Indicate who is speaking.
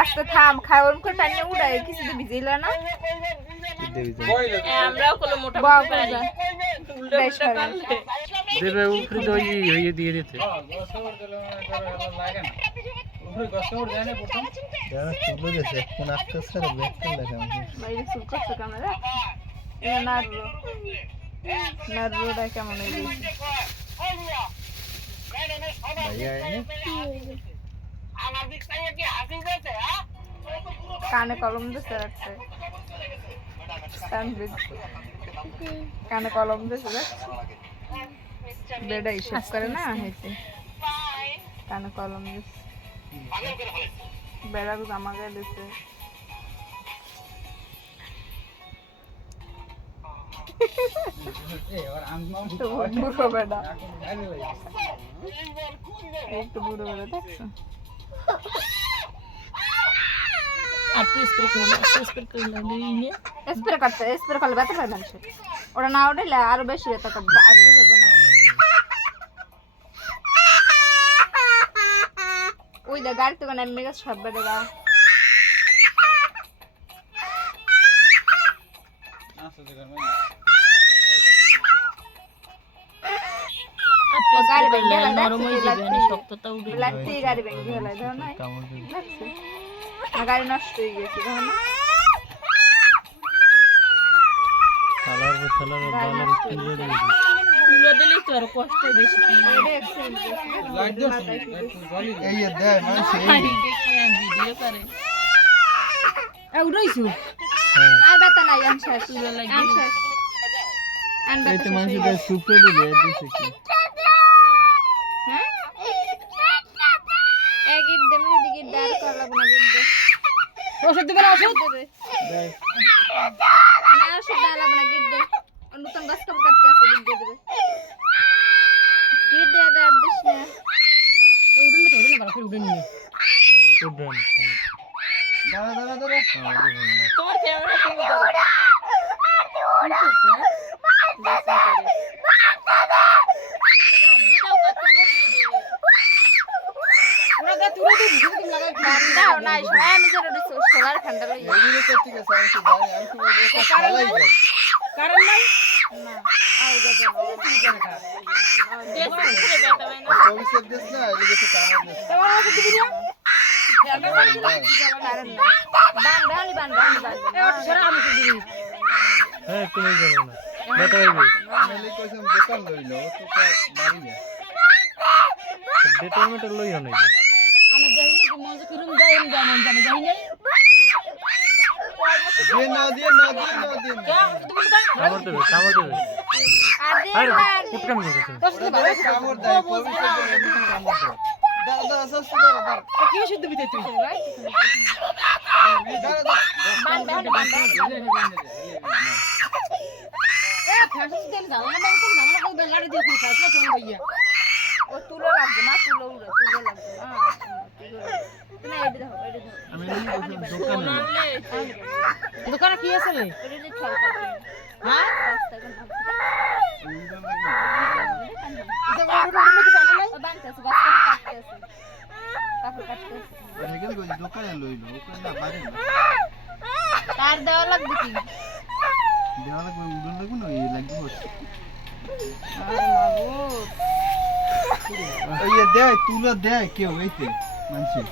Speaker 1: আস্তে থাম খাওয়ান করে টানিয়ে উড়াই কিছু তো ভিজিল না?
Speaker 2: আমরাও কোনো মোটা মোটা
Speaker 3: দেবে উপরে তো ওই হয়ে দিয়ে দিতে।
Speaker 1: কেমন হয়ে কানে কলম দিতে রাখছে। কানে কলম রাখছে বেডা হিসেব করে না হেঁটে। কানে কলম দিচ্ছে বেড়া আমাকে তো বুড়ো বেড়া। একটু বুড়ো বেড়া দেখছ?
Speaker 2: আর প্রেস করে করে প্রেস করে করে লাগিয়ে
Speaker 1: স্প্রে করতে স্প্রে করলে ব্যথা পায় মানুষের। ওটা না উঠলে আরও বেশি ব্যথা করবে আটকে যাবে না ওই দে গাড়ি থেকে নেমে গেছে সব বেড়ে গা
Speaker 2: আর নরম হয়ে
Speaker 1: দেখছি,
Speaker 2: যাবে না
Speaker 1: লাগছে।
Speaker 2: শক্তটা উঠে
Speaker 1: লাগতে গাড়ি ভেঙে গেলে ধরো না গাড়ি নষ্ট হয়ে গেছে ধরো না
Speaker 3: কালার কালার
Speaker 1: গাড়ি
Speaker 3: বালার
Speaker 1: নষ্ট হয়ে
Speaker 3: তুলে
Speaker 1: গেছে।
Speaker 3: দিয়ে
Speaker 2: তুলে দিলেই তো আর কষ্ট বেশি।
Speaker 1: এটা accident হয়েছে। মাথায় কি হয়েছে?
Speaker 2: ভিডিও করে।
Speaker 3: হ্যাঁ।
Speaker 1: আর ব্যথা নাই আন
Speaker 2: তুলে
Speaker 1: আন
Speaker 2: লাগিয়ে
Speaker 1: শেষ। আন
Speaker 3: এই তো
Speaker 1: শেষ
Speaker 3: মানুষ
Speaker 1: হয়ে
Speaker 3: এটা
Speaker 1: গেছে।
Speaker 3: সুপে দিলে দিছে কি
Speaker 1: হ্যাঁ এক ইট দে মেহেদি গিট দে আর করা লাগবে না গিট দে ওষুধ দিবে না ওষুধ? না ওষুধ লাগবে না গিট দে নতুন গাছ কাপ কাটতে আছে গিট দিয়ে দেবে। গিট দিয়ে দে আর দিস না।
Speaker 3: উড্ডয়ন
Speaker 2: তোমার ক্যামেরা তুমি ধরো
Speaker 1: দাও না লই না যাবে
Speaker 2: দেশ করে ব্যথা হয় না
Speaker 1: কারণ না।
Speaker 3: তুমি যাবে না ব্যথা হইবে ডেটল মেটল লই অনেক
Speaker 2: আমি যাইনি তো
Speaker 1: দে বান
Speaker 3: উঠকাম দিবে তুমি
Speaker 2: কি ওষুধ দিবি তুই
Speaker 1: বান বান বান বান ও তুলো লাগবে না তুলো উড়ে তুলো লাগবে না।
Speaker 3: আমি দোকানে
Speaker 2: দোকানে কি আছে রে?
Speaker 1: ছল
Speaker 2: হ্যাঁ?
Speaker 1: তার দেওয়া লাগবে কি?
Speaker 4: দেওয়া লাগবে উড়ন লাগবে না লাগবে। দেয় তুলো দেয় কেউ এইতে মানুষের।